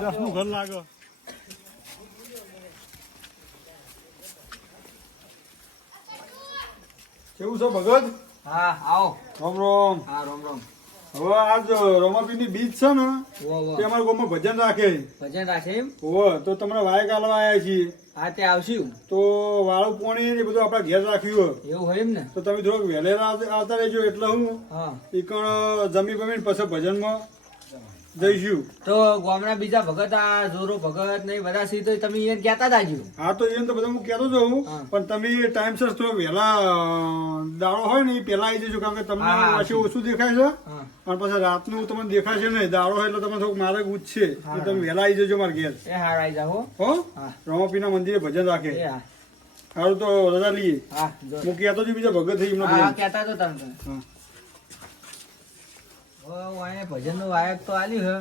દસ નું ઘર લાગે. કેવું છે ભગત? હા આવો. રામ રામ. હા રામ રામ. હવે આજ રમાપીની બીજ છે ને તે અમારા ગામમાં ભજન રાખે. ભજન રાખે એમ? તો તમને વાયક આલવા આવ્યા છીએ. હા તે આવશું. તો વાળું પોણી ને બધું આપણા ઘેર રાખ્યું. એવું હોય એમ ને? તો તમે થોડોક વહેલેરા આવતા રહેજો એટલે હું હા ઈકણ જમી બમીને પછી ભજનમાં જઈશું. તો ગામના બીજા ભગત આ જોરો ભગત ને બધા સી તો તમે એને કહેતા તાજો. હા તો એને તો બધા હું કહેતો જાઉં હા. પણ તમે ટાઈમસર થોડો વહેલા દાડો હોય ને એ પહેલા આવી જજો કારણ કે તમને હા, પાછી ઓછું દેખાય છે હા અને પછી રાતનું તમને દેખાશે નહીં દાડો હોય એટલે તમે થોડુંક મારે ઉછશે હા. એટલે તમે વહેલા આવી જજો મારા ઘેર. એ હાર આવી જાઓ. હો હા રમાપીના મંદિરે ભજન રાખે. એ હા સારું તો રજા લઈએ. હા હું કહેતો છું બીજા ભગત થઈ એમનો હા કહેતા તો તમે. હા. હવે ભજન નું વાયક તો આલ્યું છે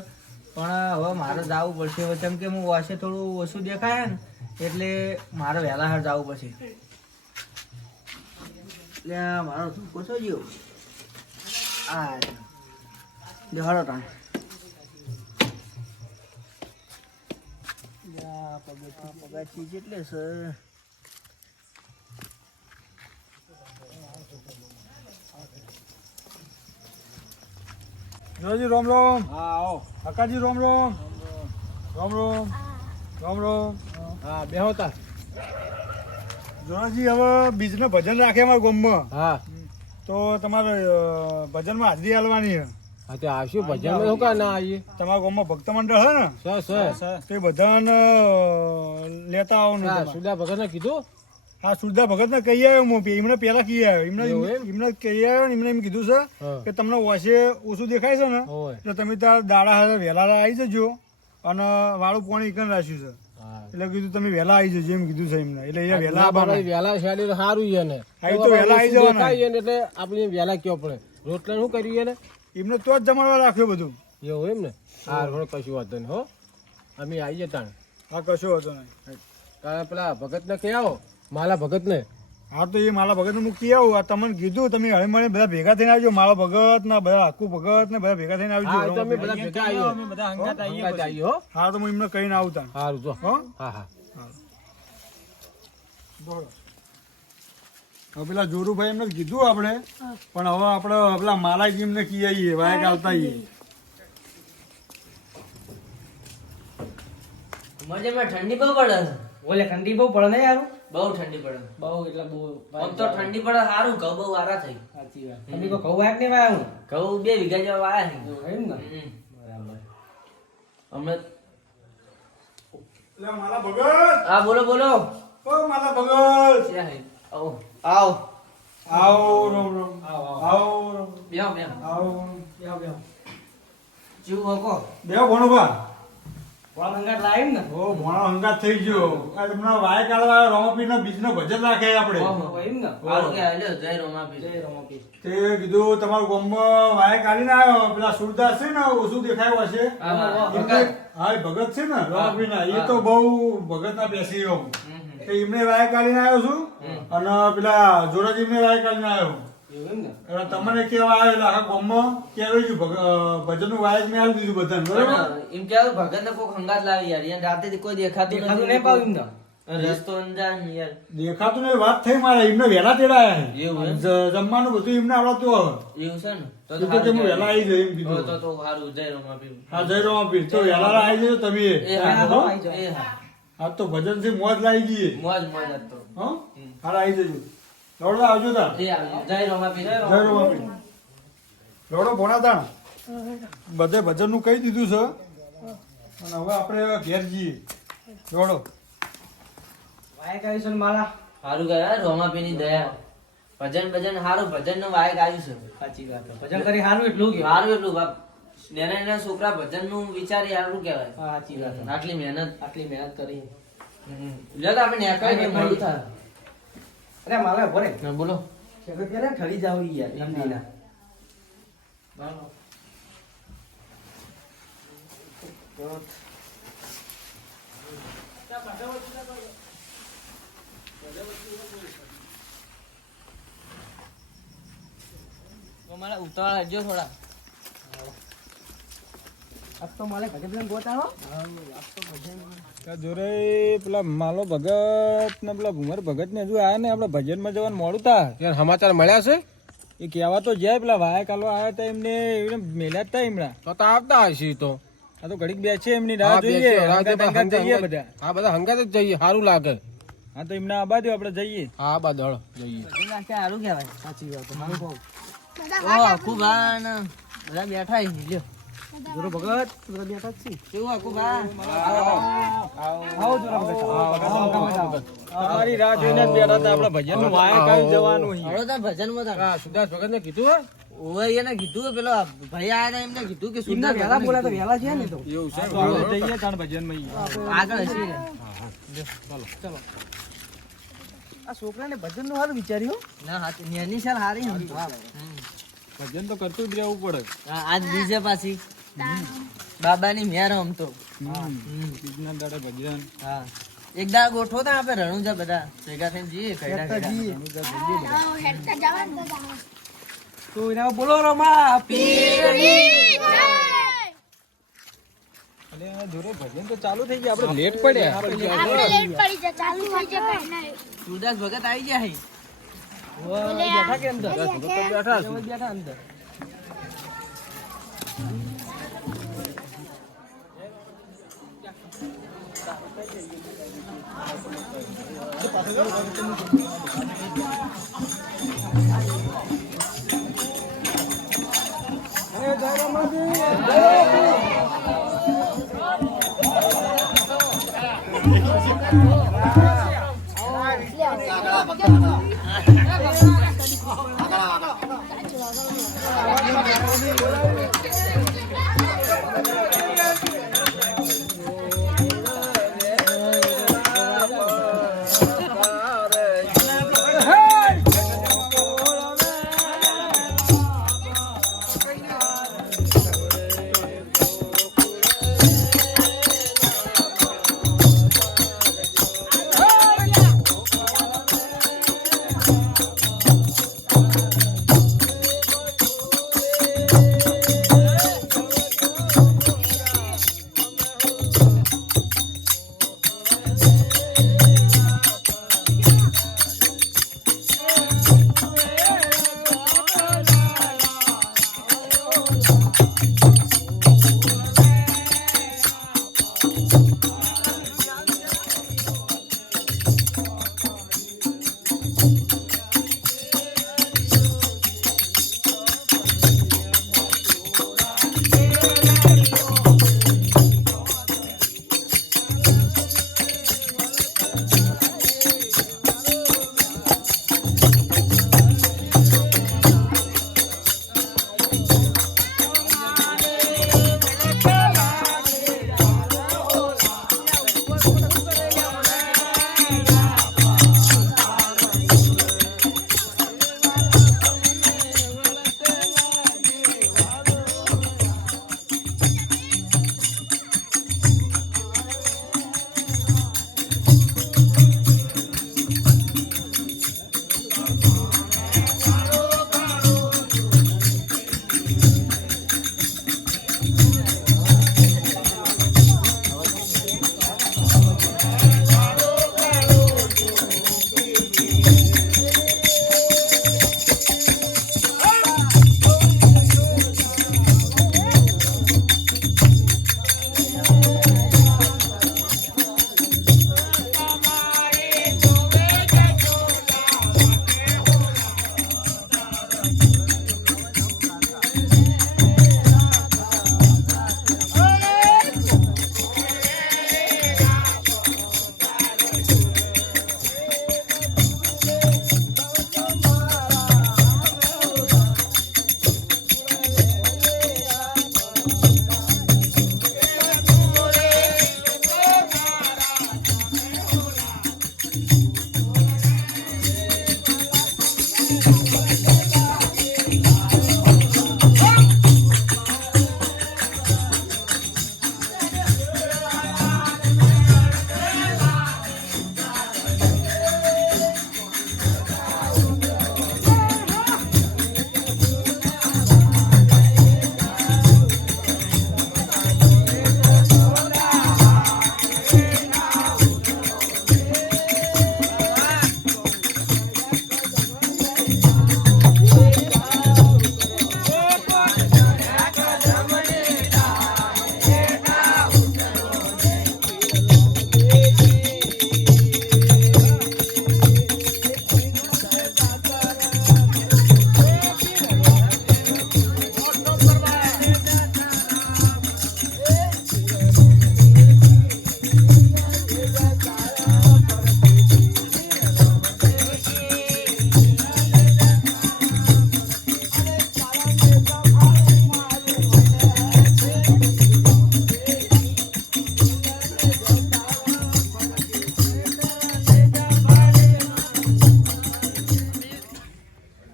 પણ હવે મારે જવું પડશે હવે કેમ કે હું વાસે થોડું ઓછું દેખાય ને એટલે મારે વહેલા હાર જવું પડશે. એટલે આ મારો ધોકો છો ગયો આ હળો ટાણ પગાચી જેટલે છે. જોજી રામ રામ. હા આવો. કાકાજી રામ રામ. રામ રામ. રામ રામ. હા બેહો તા. જોરાજી હવે બીજને ભજન રાખે અમારા ગામમાં હા તો તમારે ભજનમાં હાજરી આલવાની છે. હા તે આવશું ભજન શું કા ના આવીએ. તમારા ગામમાં ભક્ત મંડળ છે ને તે બધાને લેતા આવો ને સુધા ભગત ને કીધું. હા સુરદા ભગત ને કહી આવ્યો હું એમને પેલા કહી આવ્યો એવું એમ? એમને કહી આવ્યો ને એમને એમ કીધું છે હા. કે તમને ઓછે ઓછું દેખાય છે ને હોય. એટલે તમે ત્યાં દાડા હારે વહેલા આવી જજો અને વાળું પાણી એકન રાખ્યું છે હા એટલે કીધું તમે વહેલા આવી જજો એમ કીધું છે એમને એટલે અહીંયા વહેલા આવવાના. વેલા શેડી સારું છે ને. હા, એ તો વહેલા આવી જવાના. એટલે આપણે વેલા કેવો પડે રોટલા શું કરીએ ને એમને તો જ જમાડવા રાખ્યો બધું. એવું એમ ને. હા થોડો કશું વાંધો નહીં હો અમે આવીએ તાણ. હા કશો હતો નહીં. પેલા ભગત ને કહી આવો માલા ભગત ને. હા તો એ માલા ભગત મૂકી આવું આ તમને કીધું તમે હળી મળે બધા ભેગા થઈને આવજો માળા ભગત ના બધા આખું ભગત ને બધા ભેગા થઈને આવજો. હા તો અમે બધા ભેગા આવીએ. હંગાત આવીએ હો. હા તો હું એમને કહીને આવતા. સારું જો. હો હા હા હવે પેલા જોરુભાઈ એમને કીધું આપણે પણ હવે આપણે પેલા માલાજી એમને કી આવીએ વાયક આવતા આવીએ. મજે માં ઠંડી બહુ પડે છે. ઓલે ઠંડી બહુ પડે ને યાર. બહુ ઠંડી પડે. બહુ એટલે બહુ. આમ તો ઠંડી પડે સારું ઘઉં બહુ સારા થઈ. સાચી વાત. ઠંડી કો ઘઉં વાય ને વાય હું. ઘઉં 2 વીઘા જેવા વાયા છે. એમ ને. બરાબર. હમણાં એટલે માલા ભગત હા બોલો બોલો. ઓ માલા ભગત ક્યાં હે? આવો આવો આવો રામ રામ. આવો આવો રામ. બેહો બેહો. આવો બેહો બેહો. જીવ હકો. બેહો ભણોબા. કોણ હંગાત લાવ્યું ને. ઓ ભણો હંગાત થઈ ગયો આ તમને વાયક આલવા રમાપીના બીજનો ભજન રાખે આપણે. ઓહો. એમ ને. સારું કે હાલ્યો જય રોમાપીર. જય રમાપીર. તે કીધું તમારું ગામમાં વાયક આલીને આવ્યો પેલા સુરદાસ છે ને ઓછું દેખાયું હશે. હા, હા, એમને- હા એ ભગત છે ને રમાપીના એ તો બહુ ભગતના બેસી ગયો કે એમને વાયક આલીને આવ્યો છું અને પેલા જોરાજી એમને વાયક આલીને આવ્યો એવું એમ ને. એટલે તમને કેવા આવેલા આખા ગામમાં કહેવાય છે ભજનનું વાયક મેં આલી દીધું બધાને બરાબર. એમ કેવું ભગત ને કોક હંગાત લાવી યાર યાર રાતે કોઈ દેખાતું દેખાતું નહીં પાવ્યું ને. રસ્તો અંજાન યાર. દેખાતું ને વાત થઈ મારે એમને વહેલા તેડાયા છે. એવું એમ? જમવાનું બધું એમને આવડતું હવે. એવું છે ને તો એ તો કે હું વહેલા આવી જાય એમ તો કીધું. તો સારું જય રોમાપીર. હા જય રમાપીર તો વહેલા આવી જજો તમે. એ હા હો? એ હા આ તો ભજન છે મોજ લાવી દઈએ. મોજ મોજ આજ તો. હા હારા આવી જજો. દોડો આવજો તા. એ આવજો. જય રોમાપીર. જય રમાપીર. દોડો ભોણા તા. બધે ભજનનું કહી દીધું છે અને હવે આપણે ઘેર જઈએ. દોડો. વાયક આવી છે ને મારા. સારું ગયા રોમાપીર ની દયા. ભજન ભજન સારું ભજન નું વાયક આવ્યું છે. સાચી વાત. ભજન કરી સારું એટલું કે. સારું એટલું બાપ નાના નાના છોકરા ભજન નું વિચારી સારું કહેવાય. હા, સાચી વાત. આટલી મહેનત. આટલી મહેનત કરી. લે તો આપણે નેકાઈ કે મોડું થાય. અરે મારા ભરે. હા, બોલો. શેખર ક્યારે ઠરી જાવ યાર ઠંડીના. તો મારા ઉતાવળ હટજો થોડા. આજ તો મારે ભજન ગોતાવો. જોરે પેલા માલો ભગત ને પેલા ભૂમર ભગત ને હજુ આયા ને આપણે ભજનમાં જવાનું મોડું તા યાર સમાચાર મળ્યા છે એ કહેવા તો જાય પેલા વાયા કાલો આવ્યા હતા એમને મેલ્યા જ તા એમના તો આવતા હશે તો. આ તો ઘડીક બેસે એમની રાહ હા, જોઈએ બેસો, રાહ હંગાત જોઈએ, હંગાત જઈએ બધા. હા બધા હંગાત જ જઈએ, સારું લાગે. હા તો એમના આબા દો આપણે જઈએ. હા બા દળ જઈએ. ભજન નાખે સારું કહેવાય. સાચી વાત મારું કહું. ઓ આખું બા ને બધા બેઠા છે લ્યો. જોરો ભગત બધા બેઠા જ છે. કેવું આખું બા? આવો જોરા ભગત. અમારી રાહ જોઈને જ બેઠા હતા આપણે ભજનનું વાયા કાઢી જવાનું છે. હળો તાર ભજનમાં તાર. હા સુદાસ ભગત ને કીધું હે? ઓવે એને કીધું પેલો ભાઈ આયા હતા એમને કીધું કે એમના સુંદર વહેલા બોલા તો વહેલા છે ને તો એવું છે. તો આપણે જઈએ તાણ ભજનમાં આગળ હશે ને. આ છોકરાને ભજનનું સારું વિચાર્યું ના હા નેની સાલ હારી હમ. ભજન તો કરતું જ રહેવું પડે. હા, આજ બીજે પાછી બાબાની મેર આમ તો. બીજના દાડે ભજન હા એક દાળ ગોઠવો તા આપણે રણુજા બધા ભેગા થઈને જઈએ કઈડા કઈડા. તો એના બોલો રમા અલે જોરે ભજન તો ચાલુ થઈ ગયા આપણે લેટ પડ્યા. સુરદાસ ભગત આવી ગયા હે. બેઠા કે અંદર બેઠા છે. બેઠા અંદર.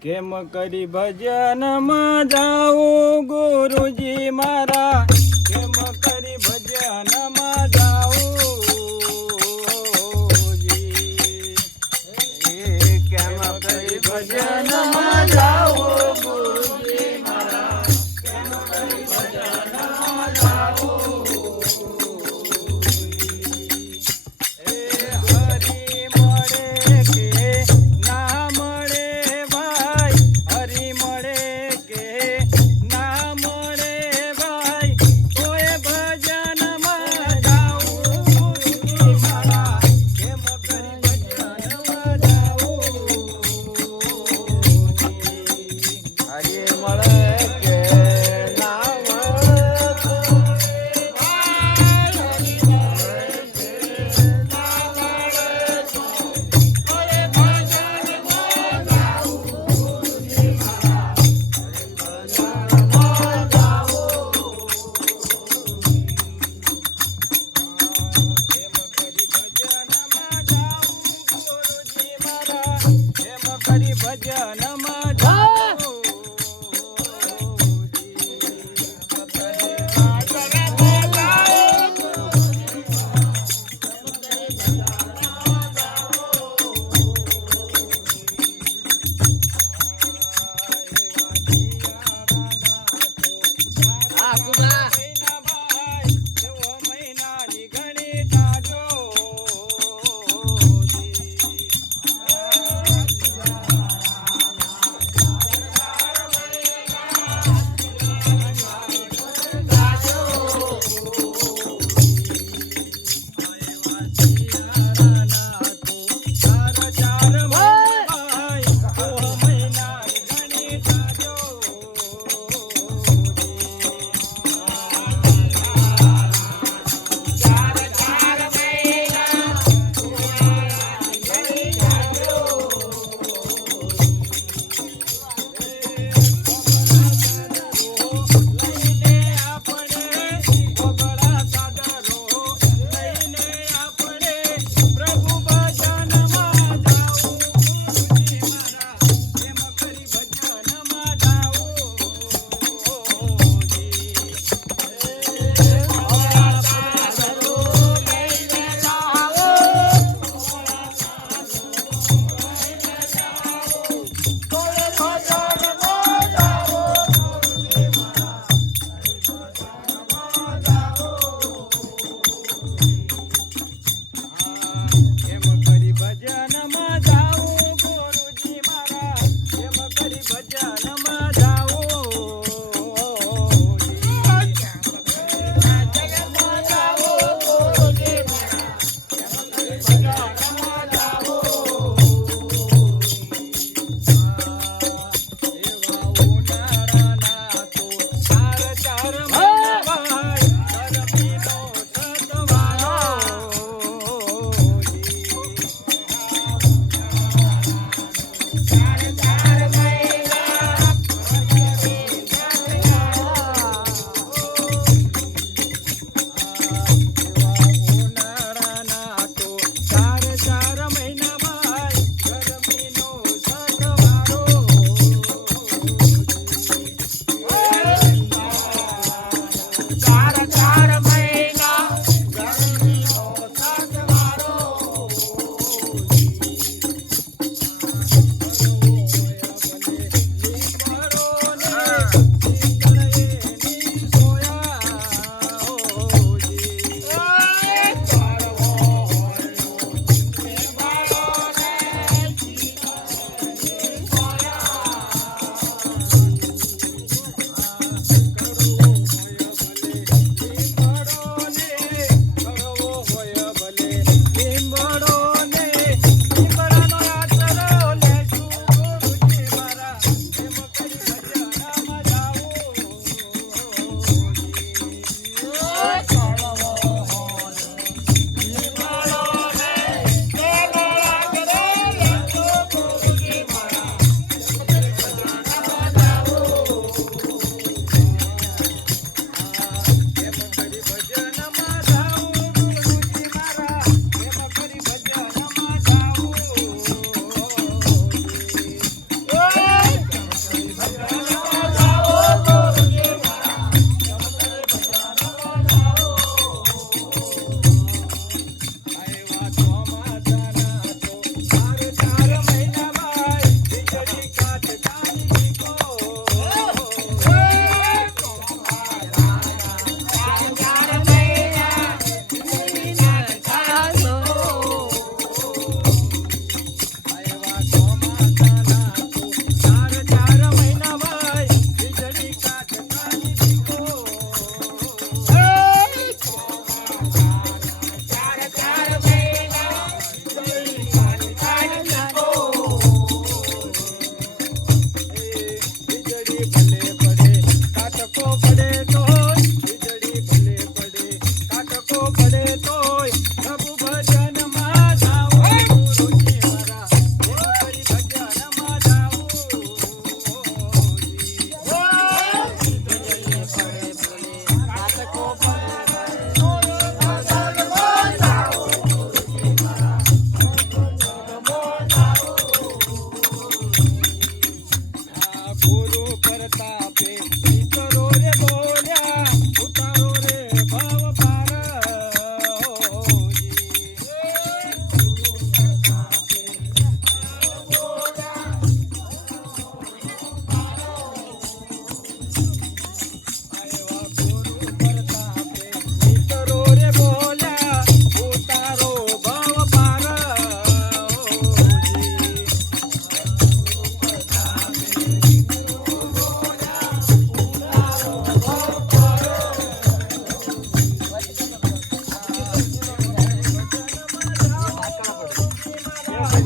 કેમ કરી ભજનમાં જાઉં ગુરુજી મારા, કેમ કરી ભજનમાં જાઉં જી. કેમ કરી ભજનમાં જાઉં ગુરુજી મારા, કેમ કરી ભજનમાં જાઉં. હરી મળે કે ના મળે ભાઈ, હરી મળે કે ના મળે ભાઈ, તોય ભજનમાં જાઉં ગુરુજી મારા, કેમ કરી ભજનમાં જાઉં. હરી મળે કે ના મળે ભજનમાં જાઉં. મહિનાની ઘણી તાજો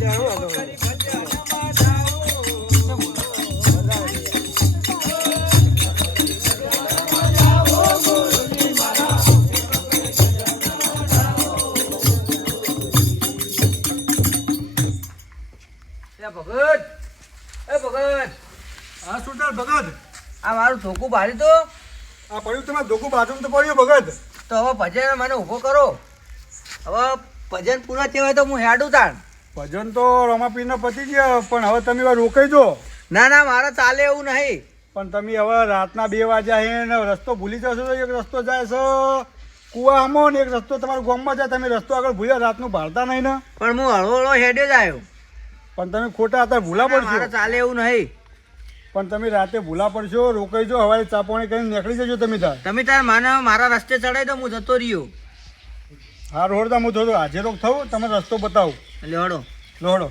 કરી ભજનમાં જાઉં. ભગત એ ભગત હા સુરદાર ભગત, આ મારું ધોકું ભારી તો આ પડ્યું તમારે ધોકું બાજુમાં તો પડ્યું ભગત. તો હવે ભજન મને ઊભો કરો. હવે ભજન પૂરા થયા તો હું હેડું તાણ. ભજન તો રમાપીરને પતી ગયા, પણ હવે તમે હવે રોકાઈ દો. ના ના મારે ચાલે એવું નહીં. પણ તમે હવે રાતના 2 વાગ્યા છે ને રસ્તો ભૂલી જશો તો એક રસ્તો જાય છે કુવામાં ને એક રસ્તો તમારા ગામમાં જાય. તમે રસ્તો આગળ ભૂલ્યા, રાતનું ભાળતા નહીં ને. પણ હું હળવો હળવો હેડ્યો જ આવ્યો. પણ તમે ખોટા અત્યારે ભૂલા મારે પડશો. ચાલે એવું નહીં. પણ તમે રાતે ભૂલા પડશો, રોકાઈ જો, હવારે ચા પાણી કરીને નીકળી જજો તમે તાર. તમે તાર માને મારા રસ્તે ચડાવી દો, હું જતો રહ્યો. હા રોડતા હું થોડું હાજર થવું, તમે રસ્તો બતાવું. એટલે હળો. લોડો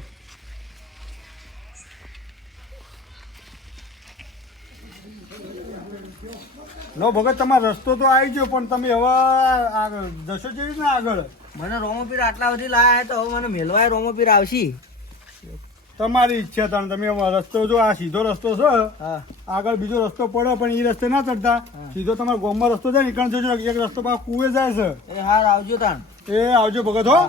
લો ભગત, તમારો રસ્તો તો આવી ગયો, પણ તમે હવે આગળ જશો કેવી રીતના આગળ? મને રોમોપીર આટલા સુધી લાયા તો હવે મને મેલવાય રોમોપીર આવશી. તમારી ઈચ્છા તાણ. તમે હવે રસ્તો જો આ સીધો રસ્તો છે, હા આગળ બીજો રસ્તો પડે પણ એ રસ્તે ના ચડતા, સીધો તમારા ગામમાં રસ્તો જાય ને કારણ જોજો, એક રસ્તો પાછો કુએ જાય છે. એ હાર આવજો તાણ. એ આવજો ભગત હો.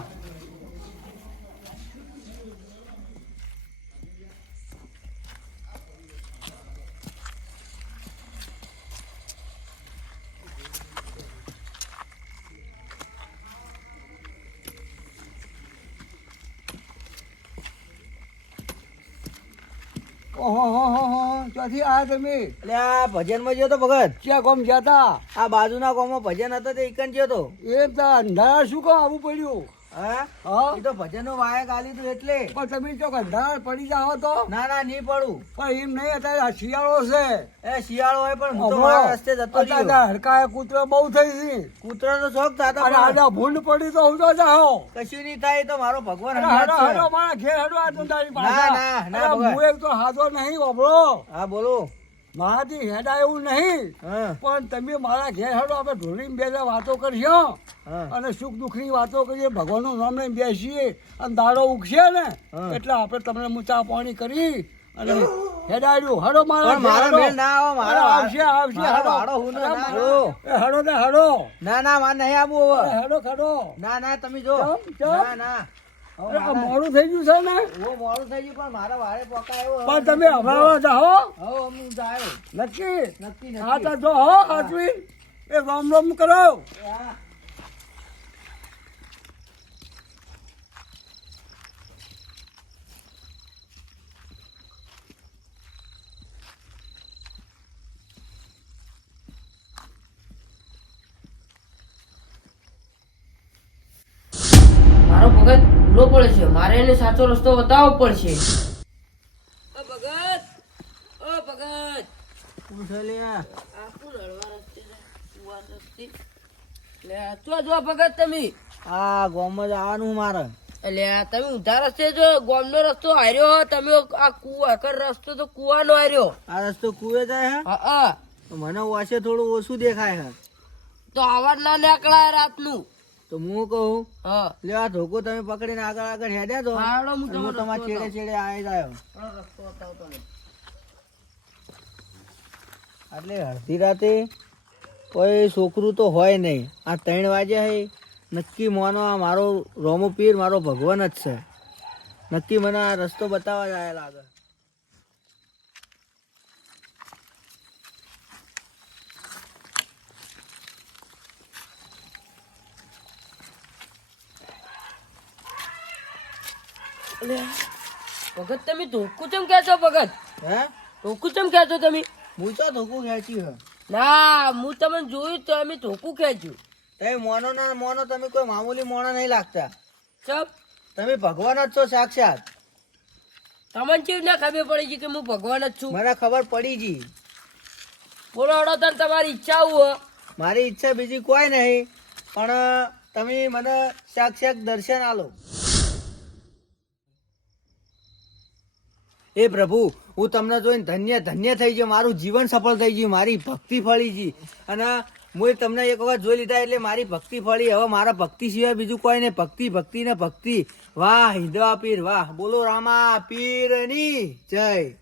ચોથી આ તમે એટલે આ ભજનમાં ગયો તો ભગત. ક્યાં કોમ જતા આ બાજુના ગામમાં ભજન હતો તે ઈકન ગયો તો. એ તો અંધાર શું કામ આવવું પડ્યું? હા હા એ તો ભજનનો વાયક આલી તું એટલે. પણ તમે જો અંધાર પડી જાઓ તો ના ના નહીં પડું. પણ એમ નહીં, અત્યારે આ શિયાળો છે. એ શિયાળો હોય પણ હું તો મારા રસ્તે જતો રહ્યો. અત્યારે હરકાએ કૂતરો બહુ થઈ છે. કૂતરાનો શોખ થતો અને પણ આડા ભૂંડ પડી તો હું તો જાઓ. કશું નહીં થાય. એ તો મારો ભગવાન અરે હમણાં જ હાડો છે. હાડો મારા ઘેર હાડો આ તો તારી ના, પાસે. ના, ના, અરે ભગવાન. હું એક તો હાથો નહીં વાપરો. હા બોલો. મારાથી હેડા એવું નહીં, હા પણ તમે મારા ઘેર હાડો આપણે ઢોલીને બે વાતો કરશો હા અને સુખ દુઃખની વાતો કરીએ, ભગવાનનું નામ લઈને બેસીએ અને દાડો ઉગશે ને હા. એટલે આપણે તમને મૂચા પાણી કરી અને હેડાડ્યું હાડો મારા પણ મારો ઘેર મેળ ના આવે. મારો અરે આવશે આવશે મારો હાડો. હાડો હું અરે ના મારો- જો. એ હાડો ને હાડો. ના ના મારે નહીં આવું અરે હવે. હાડો ખાડો. ના ના તમે જો. ચમ, ચમ. ના ના હવે અરે આ મારે- મોડું થઈ ગયું છે ને, બહુ મોડું થઈ ગયું પણ મારા વારે પોકાયો. પણ તમે હમણાં જાઓ હવે હું જાયો. નક્કી. નક્કી હા નક્કી. તો જો હો આદમી એ રામ રામ કરો. હા. મારો ભગત ભૂલો પડશે, મારે એને સાચો રસ્તો બતાવવો પડશે. ઓ ભગત, ઓ ભગત, શું છે લ્યા? આ કોણ હળવા રસ્તે છે? કુવા રસ્તે? લે આ ચો જો ભગત તમે. આ ગામમાં જ આવવાનું મારે. એટલે આ તમે ઊંધા રસ્તે જો ગામનો રસ્તો હાર્યો હો તમે. આ કુવા કર રસ્તો તો કુવાનો હાર્યો. આ રસ્તો કુએ જાય હે? હા હા. તો મને વાસે થોડું ઓછું દેખાય હે. તો આવા ના નીકળાય રાતનું. તો હું કહું હા લે આ ધોકો તમે પકડીને આગળ આગળ હેડ્યા તો હાલો, હું અને તમારો હું તમારા રસ્તો છેડે છેડે આવી જાયો. રસ્તો બતાવતો નહીં. એટલે અડધી રાતે કોઈ છોકરું તો હોય નહીં. આ 3 વાગ્યા હે. નક્કી માનો આ મારો રોમો પીર મારો ભગવાન જ છે. નક્કી મને આ રસ્તો બતાવવા જ આયા લાગે. ભગત તમે ધોકું ચમ ક્યાં છો ભગત? હે ધોકું ચમ ક્યાં છો તમે? હું તો ધોકું ખેંચ્યું હે. ના હું તમને જોયું તો અમે ધોકું ખેંચ્યું. તમે મોનો ના મોનો, તમે કોઈ મામૂલી મોણા નહીં લાગતા. ચપ તમે ભગવાન જ છો સાક્ષાત. તમને કેવી ના ખબર પડી ગઈ કે હું ભગવાન જ છું? મને ખબર પડી ગઈ. બોલો હડો તાર તમારી ઈચ્છા હું મારી ઈચ્છા બીજી કોઈ નહીં, પણ તમે મને સાક્ષાત દર્શન આલો. એ પ્રભુ, હું તમને જોઈને ધન્ય ધન્ય થઈ ગયો. મારું જીવન સફળ થઈ ગયું, મારી ભક્તિ ફળી ગઈ અને હું તમને એક વખત જોઈ લીધા એટલે મારી ભક્તિ ફળી. હવે મારા ભક્તિ સિવાય બીજું કોઈ નહીં. ભક્તિ ભક્તિ ને ભક્તિ. વાહ હિંદવા પીર વાહ. બોલો રામા પીરની જય.